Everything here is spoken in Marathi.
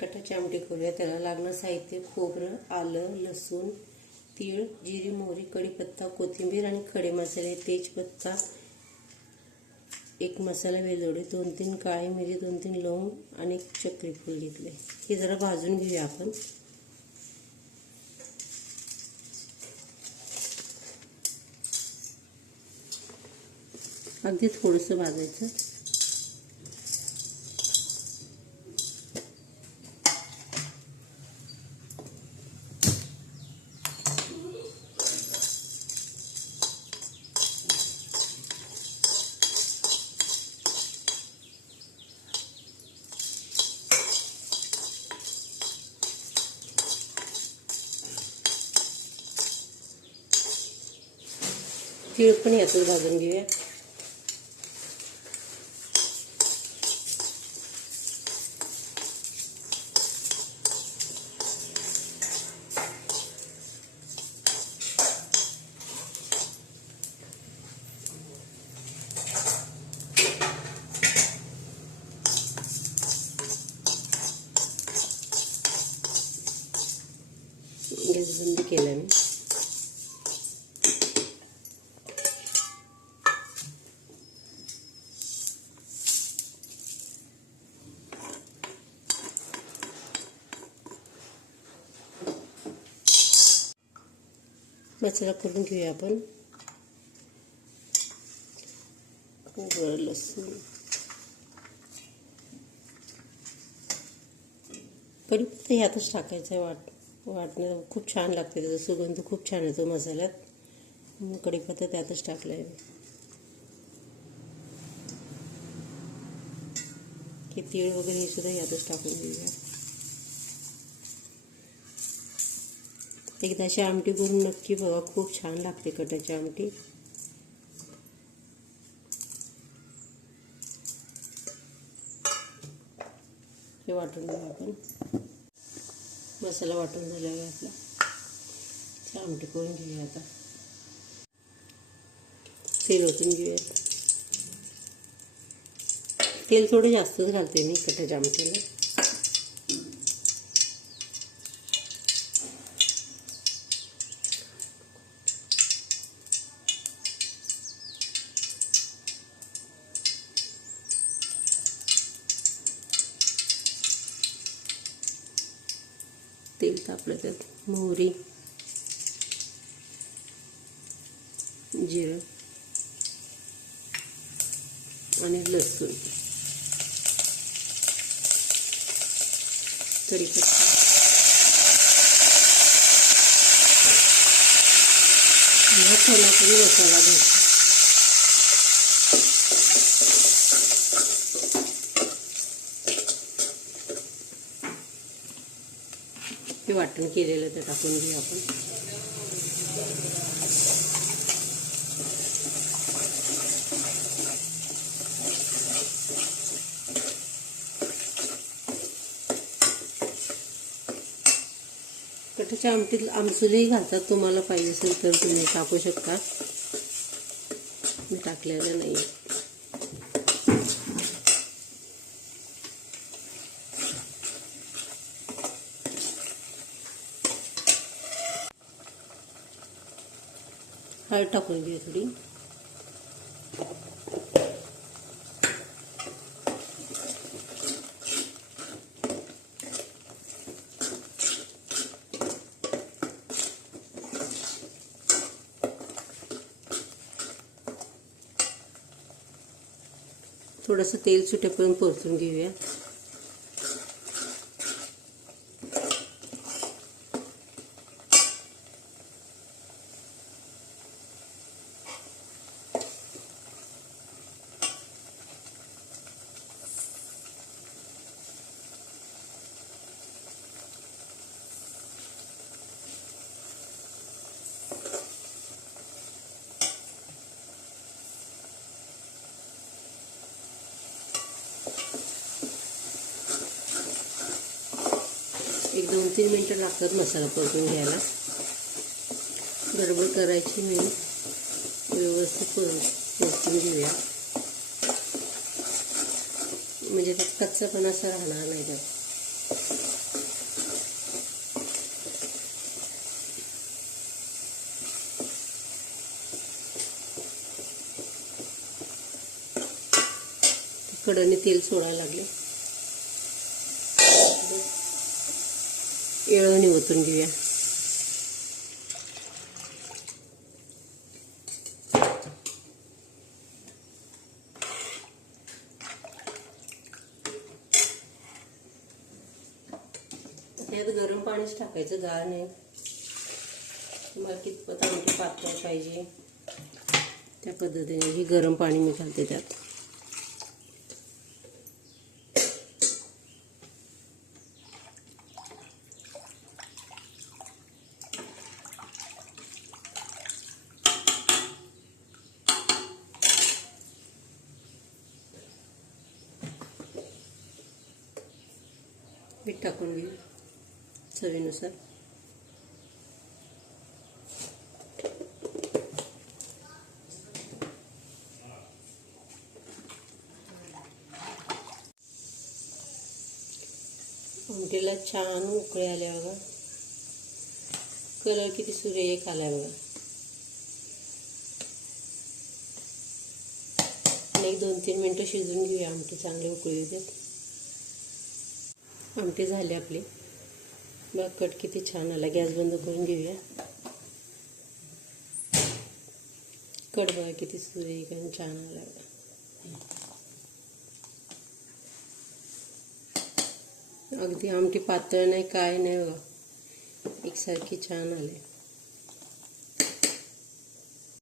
कटाची आमटी करूया. त्याला लागणं साहित्य खोबरं आलं लसूण तीळ जिरी मोहरी कढीपत्ता कोथिंबीर आणि खडे मसाले. तेजपत्ता एक मसाला वेलदोडे दोन तीन काळी मिरी दोन तीन लवंग आणि एक चक्री घेतले. हे जरा भाजून घेऊया आपण. अगदी थोडंसं भाजायचं. तीळ पण यातच भाजून घेऊया गॅस बंद केला मी मसाला करून घेऊया आपण लसूण लसूण फक्त ह्यातच टाकायचं आहे वाट वाटणं खूप छान लागते त्याचा सुगंध खूप छान येतो मसाल्यात कढीपत्ता त्यातच टाकला आहे की तीळ वगैरे हे सुद्धा यातच टाकून घेऊया एकदा अशी आमटी करून नक्की खूप छान लागते आमटी। वाटून घेऊ आपण। मसाला वाटून आमटी आता। तेल ओतून घेऊया। तेल थोडं जास्तच घालते मी तेल तापलं त्यात मोहरी जिरं आणि लसूण कढीपत्ता हा थोडा तरी मसाला घ्यायचा हे वाटण केलेलं ते टाकून घेऊ आपण. कटाच्या आमटीत आमसुलीही घालतात तुम्हाला पाहिजे असेल तर तुम्ही टाकू शकता. मी टाकलेलं नाही हळद टाकून घेऊ थोडी. थोडंसं तेल सुटेपर्यंत परतून घेऊया. एक दोन तीन मिनटं लागतात मसाला परतून घ्यायला. गडबड करायची मी व्यवस्थित करून परतून घेऊया. म्हणजे त्यात कच्चापणा असा राहणार नाही तर कडाने तेल सोडायला लागले. येळवणी ओतून घेऊया त्यात गरम पाणीच टाकायचं गार नाही. तुम्हाला कितपत आमटी पातळ पाहिजे. त्या पद्धतीने ही गरम पाणी मी घालते त्यात. मीठ टाकून घेऊ चवीनुसार. आमटीला छान उकळे आले बघा. कलर किती सुरेख आलाय बघा. एक दोन तीन मिनटं शिजून घेऊया आमटी चांगली उकळी देत आमटी झाली आपली. बघ कट किती छान आला. गॅस बंद करून घेऊया. कट बघा किती सुरेख आणि छान आला. अगदी आमटी पातळ नाही काय नाही बघा. एकसारखी छान आले.